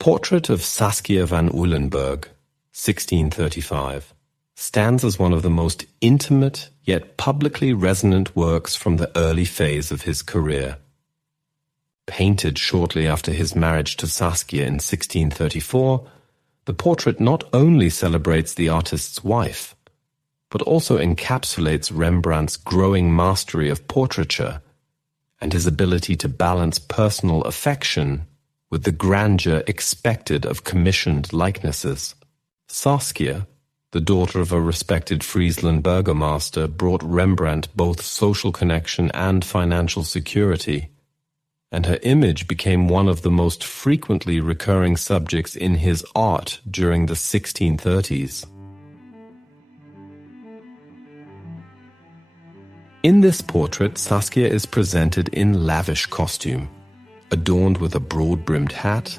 Portrait of Saskia van Uylenburg, 1635, stands as one of the most intimate yet publicly resonant works from the early phase of his career. Painted shortly after his marriage to Saskia in 1634, the portrait not only celebrates the artist's wife, but also encapsulates Rembrandt's growing mastery of portraiture and his ability to balance personal affection with the grandeur expected of commissioned likenesses. Saskia, the daughter of a respected Friesland burgomaster, brought Rembrandt both social connection and financial security, and her image became one of the most frequently recurring subjects in his art during the 1630s. In this portrait, Saskia is presented in lavish costume, adorned with a broad-brimmed hat,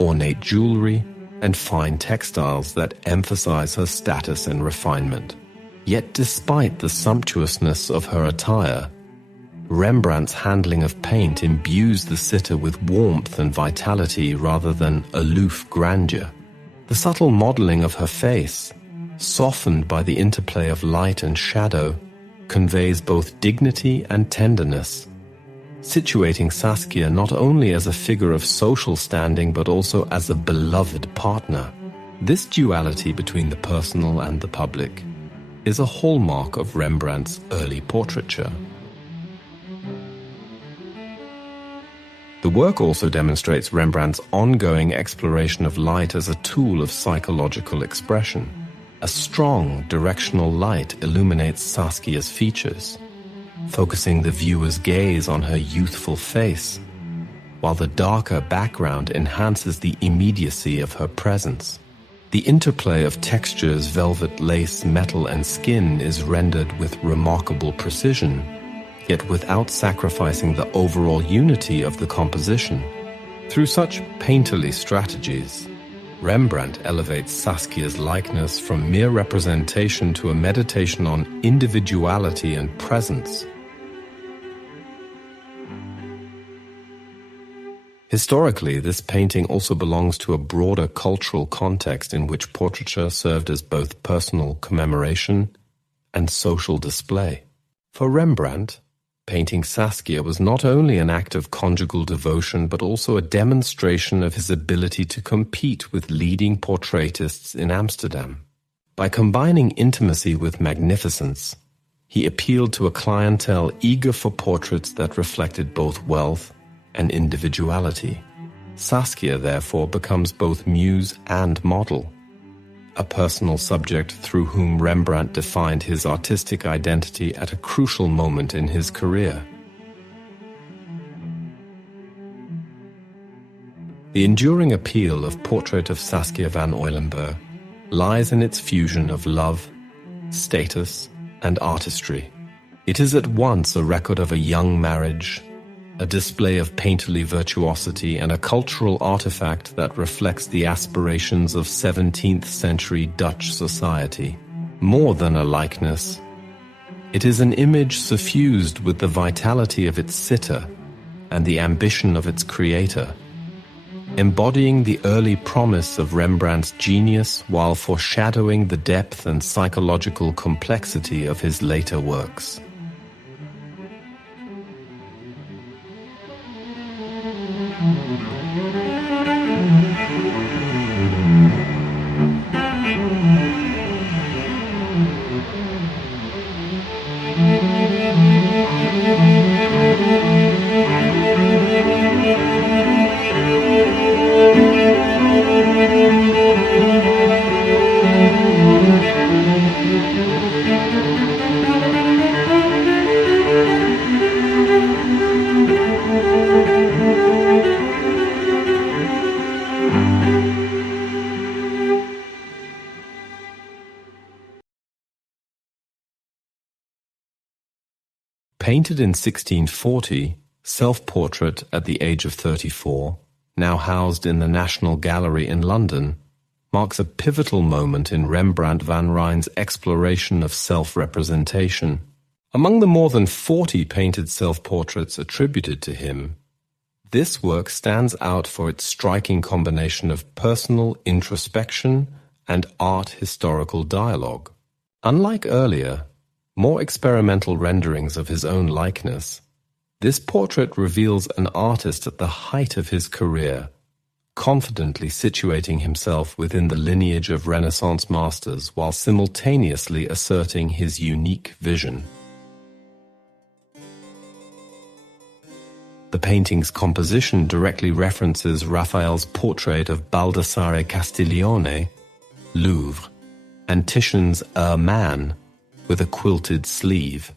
ornate jewelry, and fine textiles that emphasize her status and refinement. Yet despite the sumptuousness of her attire, Rembrandt's handling of paint imbues the sitter with warmth and vitality rather than aloof grandeur. The subtle modeling of her face, softened by the interplay of light and shadow, conveys both dignity and tenderness, situating Saskia not only as a figure of social standing but also as a beloved partner. This duality between the personal and the public is a hallmark of Rembrandt's early portraiture. The work also demonstrates Rembrandt's ongoing exploration of light as a tool of psychological expression. A strong, directional light illuminates Saskia's features, focusing the viewer's gaze on her youthful face, while the darker background enhances the immediacy of her presence. The interplay of textures, velvet, lace, metal, and skin is rendered with remarkable precision, yet without sacrificing the overall unity of the composition. Through such painterly strategies, Rembrandt elevates Saskia's likeness from mere representation to a meditation on individuality and presence. Historically, this painting also belongs to a broader cultural context in which portraiture served as both personal commemoration and social display. For Rembrandt, painting Saskia was not only an act of conjugal devotion but also a demonstration of his ability to compete with leading portraitists in Amsterdam. By combining intimacy with magnificence, he appealed to a clientele eager for portraits that reflected both wealth and individuality. Saskia, therefore, becomes both muse and model, a personal subject through whom Rembrandt defined his artistic identity at a crucial moment in his career. The enduring appeal of Portrait of Saskia van Uylenburg lies in its fusion of love, status, and artistry. It is at once a record of a young marriage, a display of painterly virtuosity, and a cultural artifact that reflects the aspirations of 17th century Dutch society. More than a likeness, it is an image suffused with the vitality of its sitter and the ambition of its creator, embodying the early promise of Rembrandt's genius while foreshadowing the depth and psychological complexity of his later works. Painted in 1640, Self-Portrait at the age of 34, now housed in the National Gallery in London, marks a pivotal moment in Rembrandt van Rijn's exploration of self-representation. Among the more than 40 painted self-portraits attributed to him, this work stands out for its striking combination of personal introspection and art-historical dialogue. Unlike earlier, more experimental renderings of his own likeness, this portrait reveals an artist at the height of his career, confidently situating himself within the lineage of Renaissance masters while simultaneously asserting his unique vision. The painting's composition directly references Raphael's portrait of Baldassare Castiglione, Louvre, and Titian's A Man, with a quilted sleeve,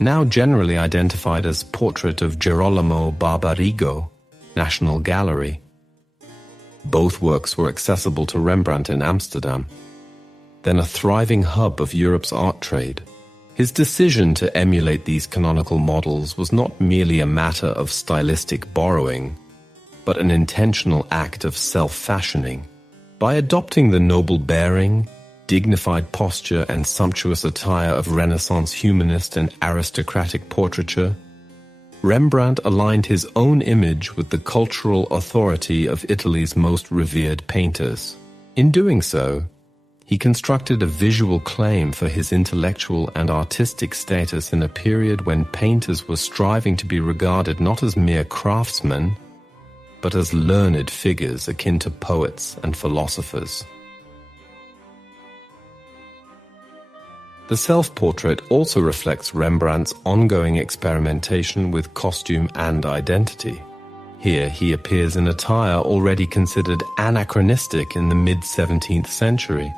now generally identified as Portrait of Girolamo Barbarigo, National Gallery. Both works were accessible to Rembrandt in Amsterdam, then a thriving hub of Europe's art trade. His decision to emulate these canonical models was not merely a matter of stylistic borrowing, but an intentional act of self-fashioning. By adopting the noble bearing, dignified posture, and sumptuous attire of Renaissance humanist and aristocratic portraiture, Rembrandt aligned his own image with the cultural authority of Italy's most revered painters. In doing so, he constructed a visual claim for his intellectual and artistic status in a period when painters were striving to be regarded not as mere craftsmen, but as learned figures akin to poets and philosophers. The self-portrait also reflects Rembrandt's ongoing experimentation with costume and identity. Here he appears in attire already considered anachronistic in the mid-17th century.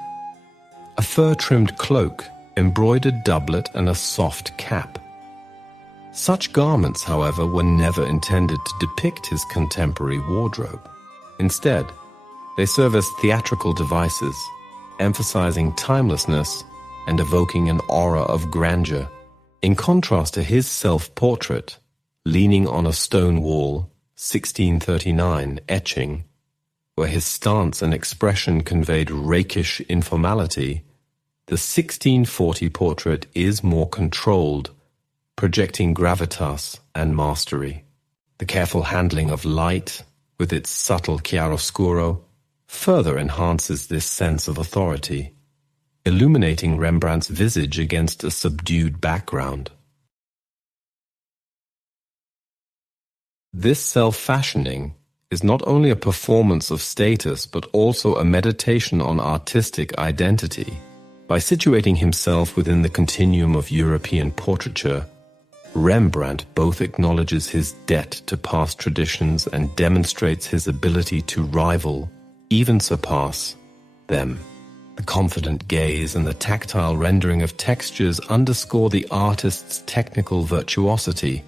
A fur-trimmed cloak, embroidered doublet, and a soft cap. Such garments, however, were never intended to depict his contemporary wardrobe. Instead, they serve as theatrical devices, emphasizing timelessness and evoking an aura of grandeur. In contrast to his self-portrait, leaning on a stone wall, 1639 etching, where his stance and expression conveyed rakish informality, the 1640 portrait is more controlled, projecting gravitas and mastery. The careful handling of light, with its subtle chiaroscuro, further enhances this sense of authority, illuminating Rembrandt's visage against a subdued background. This self-fashioning is not only a performance of status but also a meditation on artistic identity. By situating himself within the continuum of European portraiture, Rembrandt both acknowledges his debt to past traditions and demonstrates his ability to rival, even surpass, them. The confident gaze and the tactile rendering of textures underscore the artist's technical virtuosity,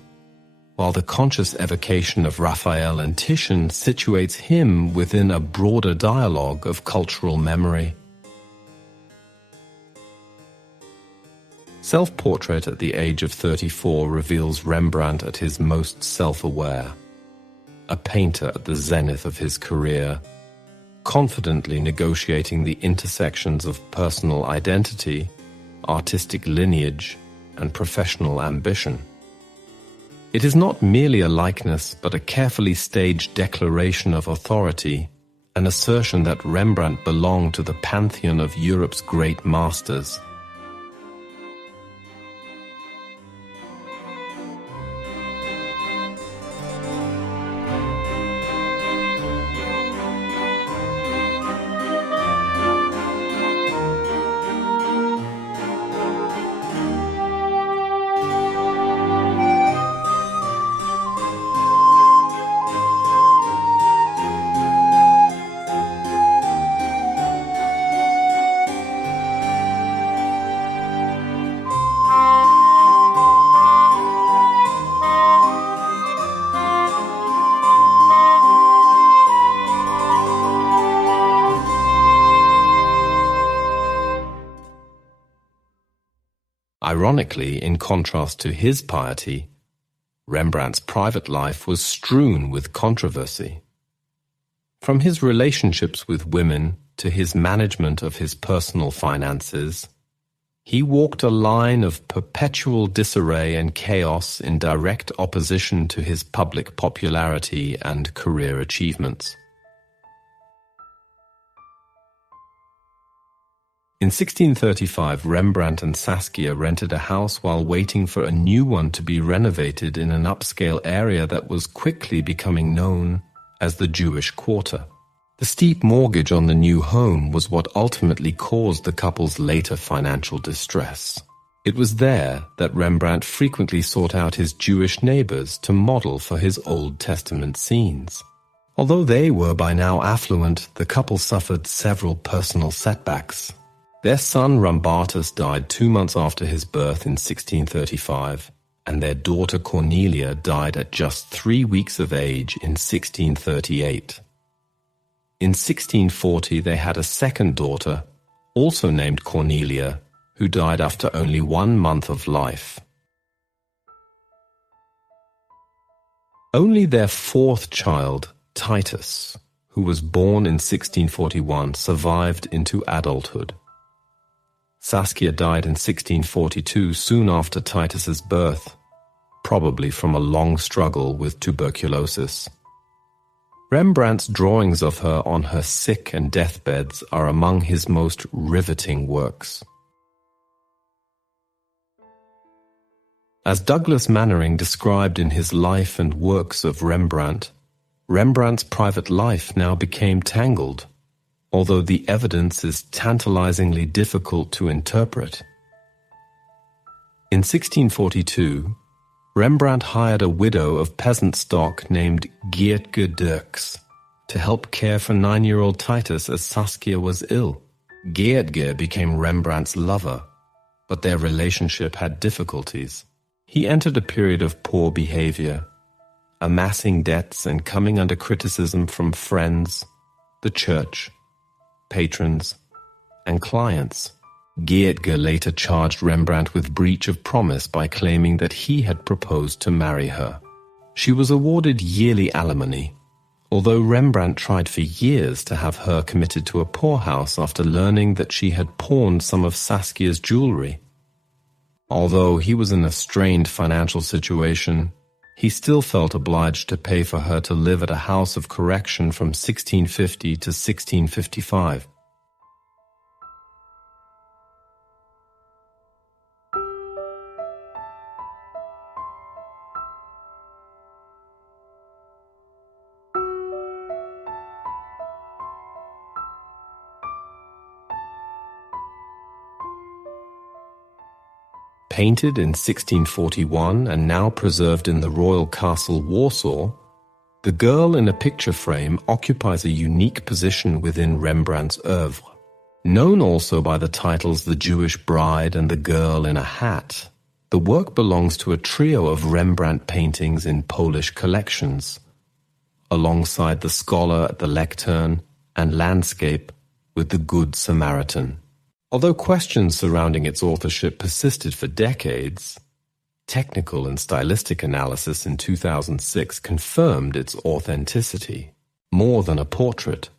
while the conscious evocation of Raphael and Titian situates him within a broader dialogue of cultural memory. Self-Portrait at the age of 34 reveals Rembrandt at his most self-aware, a painter at the zenith of his career, confidently negotiating the intersections of personal identity, artistic lineage, and professional ambition. It is not merely a likeness, but a carefully staged declaration of authority, an assertion that Rembrandt belonged to the pantheon of Europe's great masters. Ironically, in contrast to his piety, Rembrandt's private life was strewn with controversy. From his relationships with women to his management of his personal finances, he walked a line of perpetual disarray and chaos in direct opposition to his public popularity and career achievements. In 1635, Rembrandt and Saskia rented a house while waiting for a new one to be renovated in an upscale area that was quickly becoming known as the Jewish Quarter. The steep mortgage on the new home was what ultimately caused the couple's later financial distress. It was there that Rembrandt frequently sought out his Jewish neighbors to model for his Old Testament scenes. Although they were by now affluent, the couple suffered several personal setbacks. Their son Rambatus died 2 months after his birth in 1635, and their daughter Cornelia died at just 3 weeks of age in 1638. In 1640 they had a second daughter, also named Cornelia, who died after only 1 month of life. Only their fourth child, Titus, who was born in 1641, survived into adulthood. Saskia died in 1642, soon after Titus's birth, probably from a long struggle with tuberculosis. Rembrandt's drawings of her on her sick and deathbeds are among his most riveting works. As Douglas Mannering described in his Life and Works of Rembrandt, Rembrandt's private life now became tangled, although the evidence is tantalizingly difficult to interpret. In 1642, Rembrandt hired a widow of peasant stock named Geertje Dirks to help care for 9-year-old Titus as Saskia was ill. Geertje became Rembrandt's lover, but their relationship had difficulties. He entered a period of poor behavior, amassing debts and coming under criticism from friends, the church, patrons, and clients. Geertje later charged Rembrandt with breach of promise by claiming that he had proposed to marry her. She was awarded yearly alimony, although Rembrandt tried for years to have her committed to a poorhouse after learning that she had pawned some of Saskia's jewelry. Although he was in a strained financial situation, he still felt obliged to pay for her to live at a house of correction from 1650 to 1655. Painted in 1641 and now preserved in the Royal Castle, Warsaw, the girl in a picture frame occupies a unique position within Rembrandt's oeuvre. Known also by the titles The Jewish Bride and The Girl in a Hat, the work belongs to a trio of Rembrandt paintings in Polish collections, alongside The Scholar at the Lectern and Landscape with The Good Samaritan. Although questions surrounding its authorship persisted for decades, technical and stylistic analysis in 2006 confirmed its authenticity. More than a portrait,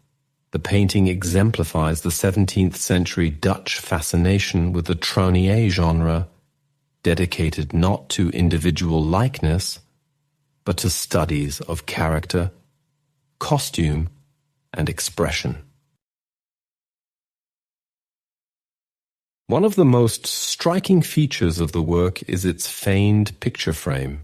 the painting exemplifies the 17th century Dutch fascination with the tronier genre, dedicated not to individual likeness, but to studies of character, costume, and expression. One of the most striking features of the work is its feigned picture frame,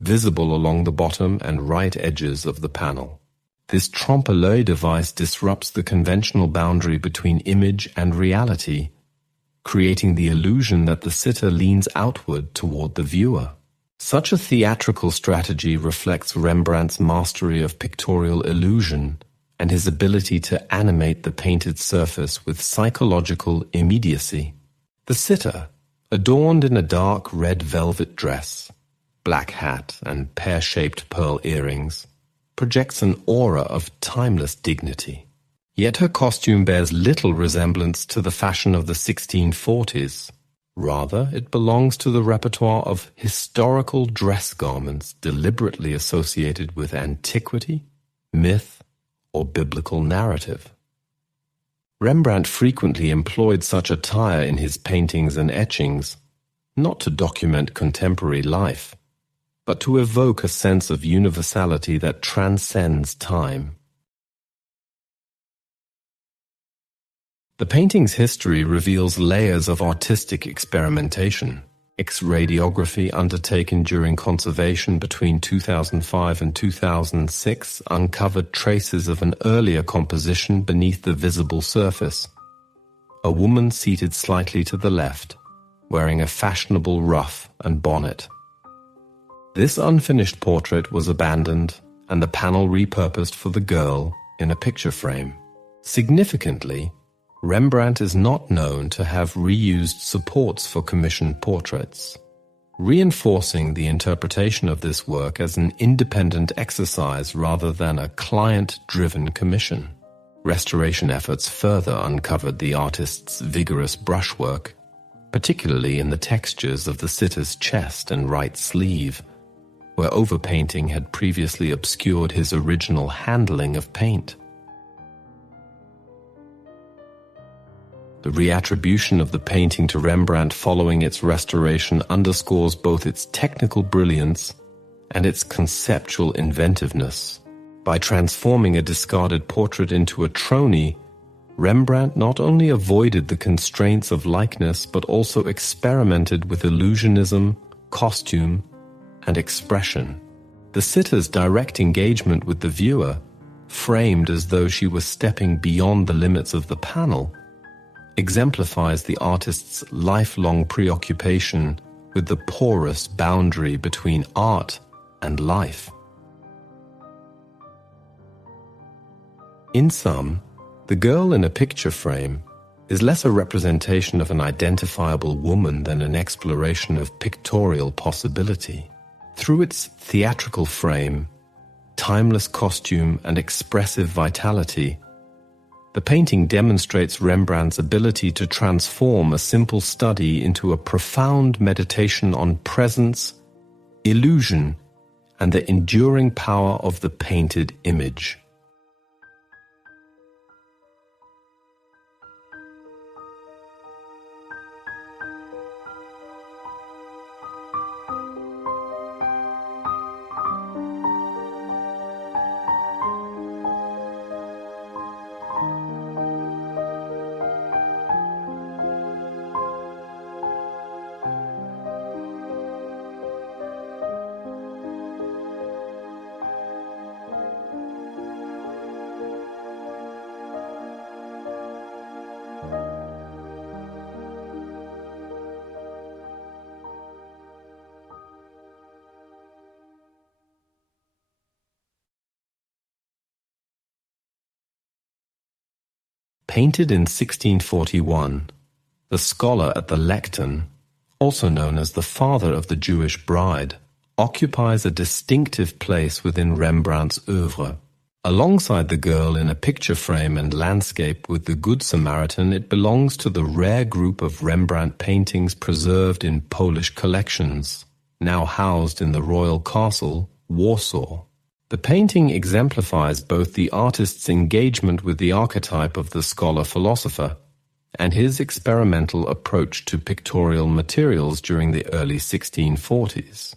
visible along the bottom and right edges of the panel. This trompe-l'œil device disrupts the conventional boundary between image and reality, creating the illusion that the sitter leans outward toward the viewer. Such a theatrical strategy reflects Rembrandt's mastery of pictorial illusion and his ability to animate the painted surface with psychological immediacy. The sitter, adorned in a dark red velvet dress, black hat, and pear-shaped pearl earrings, projects an aura of timeless dignity. Yet her costume bears little resemblance to the fashion of the 1640s. Rather, it belongs to the repertoire of historical dress garments deliberately associated with antiquity, myth, or biblical narrative. Rembrandt frequently employed such attire in his paintings and etchings, not to document contemporary life, but to evoke a sense of universality that transcends time. The painting's history reveals layers of artistic experimentation. X-radiography undertaken during conservation between 2005 and 2006 uncovered traces of an earlier composition beneath the visible surface. A woman seated slightly to the left, wearing a fashionable ruff and bonnet. This unfinished portrait was abandoned and the panel repurposed for the girl in a picture frame. Significantly, Rembrandt is not known to have reused supports for commissioned portraits, reinforcing the interpretation of this work as an independent exercise rather than a client-driven commission. Restoration efforts further uncovered the artist's vigorous brushwork, particularly in the textures of the sitter's chest and right sleeve, where overpainting had previously obscured his original handling of paint. The reattribution of the painting to Rembrandt following its restoration underscores both its technical brilliance and its conceptual inventiveness. By transforming a discarded portrait into a trony, Rembrandt not only avoided the constraints of likeness but also experimented with illusionism, costume, and expression. The sitter's direct engagement with the viewer, framed as though she was stepping beyond the limits of the panel, exemplifies the artist's lifelong preoccupation with the porous boundary between art and life. In sum, the girl in a picture frame is less a representation of an identifiable woman than an exploration of pictorial possibility. Through its theatrical frame, timeless costume, and expressive vitality, the painting demonstrates Rembrandt's ability to transform a simple study into a profound meditation on presence, illusion, and the enduring power of the painted image. Painted in 1641, the scholar at the lectern, also known as the father of the Jewish bride, occupies a distinctive place within Rembrandt's oeuvre. Alongside the girl in a picture frame and landscape with the Good Samaritan, it belongs to the rare group of Rembrandt paintings preserved in Polish collections, now housed in the Royal Castle, Warsaw. The painting exemplifies both the artist's engagement with the archetype of the scholar-philosopher and his experimental approach to pictorial materials during the early 1640s.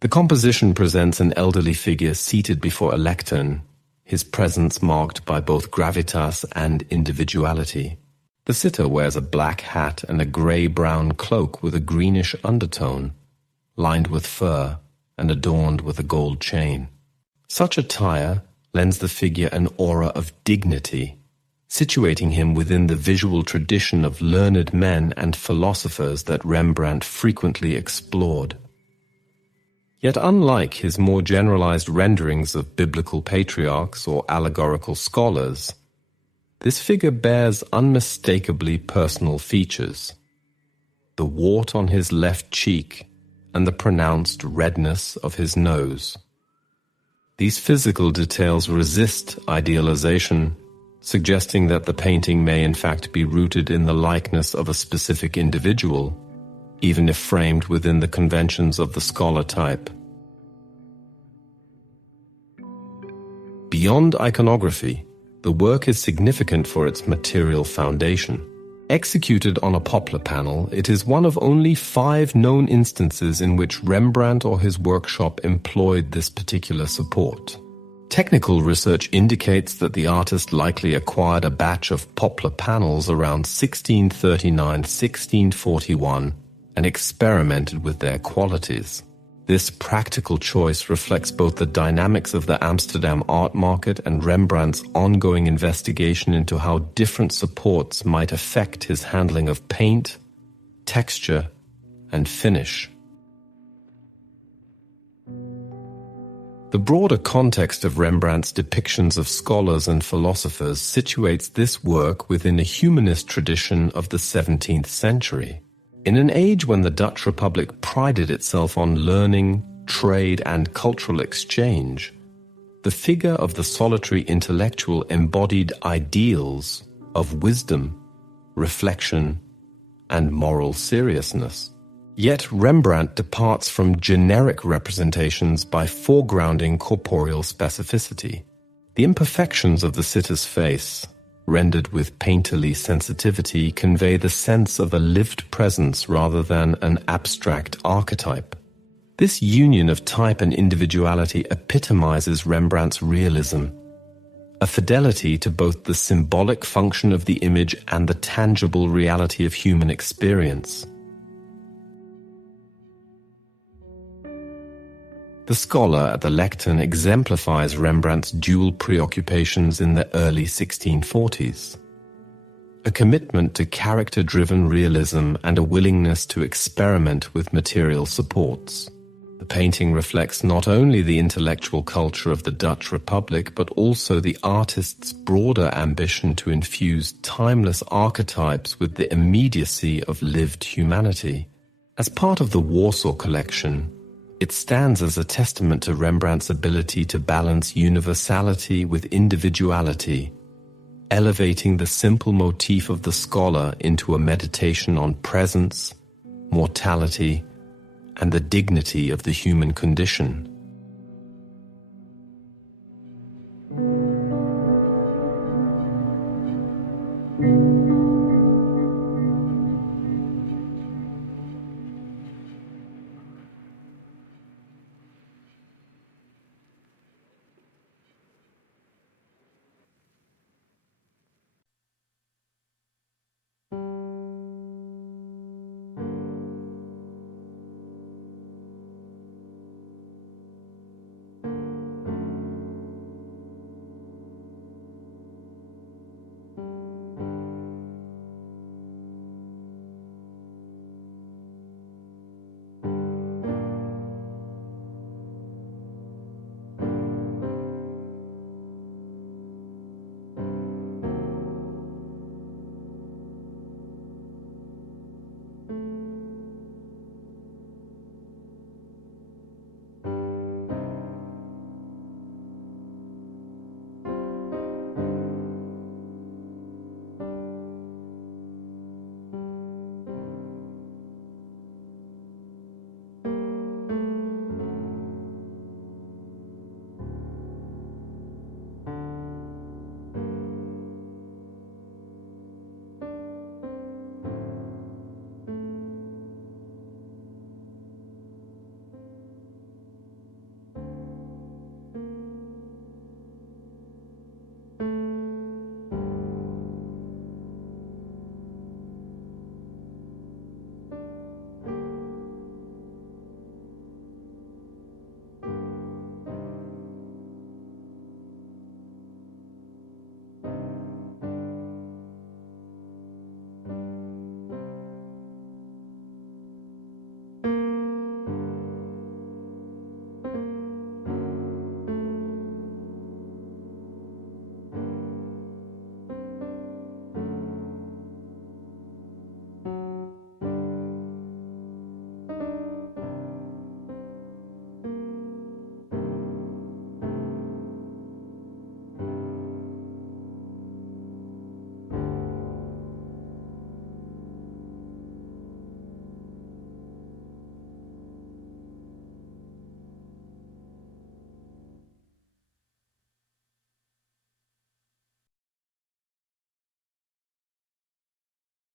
The composition presents an elderly figure seated before a lectern, his presence marked by both gravitas and individuality. The sitter wears a black hat and a grey-brown cloak with a greenish undertone, lined with fur and adorned with a gold chain. Such attire lends the figure an aura of dignity, situating him within the visual tradition of learned men and philosophers that Rembrandt frequently explored. Yet unlike his more generalized renderings of biblical patriarchs or allegorical scholars, this figure bears unmistakably personal features. The wart on his left cheek and the pronounced redness of his nose. These physical details resist idealization suggesting that the painting may in fact be rooted in the likeness of a specific individual, even if framed within the conventions of the scholar type. Beyond iconography, the work is significant for its material foundation. Executed on a poplar panel, it is one of only 5 known instances in which Rembrandt or his workshop employed this particular support. Technical research indicates that the artist likely acquired a batch of poplar panels around 1639–1641 and experimented with their qualities. This practical choice reflects both the dynamics of the Amsterdam art market and Rembrandt's ongoing investigation into how different supports might affect his handling of paint, texture, and finish. The broader context of Rembrandt's depictions of scholars and philosophers situates this work within a humanist tradition of the 17th century. In an age when the Dutch Republic prided itself on learning, trade, and cultural exchange, the figure of the solitary intellectual embodied ideals of wisdom, reflection, and moral seriousness. Yet Rembrandt departs from generic representations by foregrounding corporeal specificity. The imperfections of the sitter's face, rendered with painterly sensitivity, convey the sense of a lived presence rather than an abstract archetype. This union of type and individuality epitomizes Rembrandt's realism, a fidelity to both the symbolic function of the image and the tangible reality of human experience. The scholar at the lectern exemplifies Rembrandt's dual preoccupations in the early 1640s. A commitment to character-driven realism and a willingness to experiment with material supports. The painting reflects not only the intellectual culture of the Dutch Republic, but also the artist's broader ambition to infuse timeless archetypes with the immediacy of lived humanity. As part of the Warsaw collection, it stands as a testament to Rembrandt's ability to balance universality with individuality, elevating the simple motif of the scholar into a meditation on presence, mortality, and the dignity of the human condition.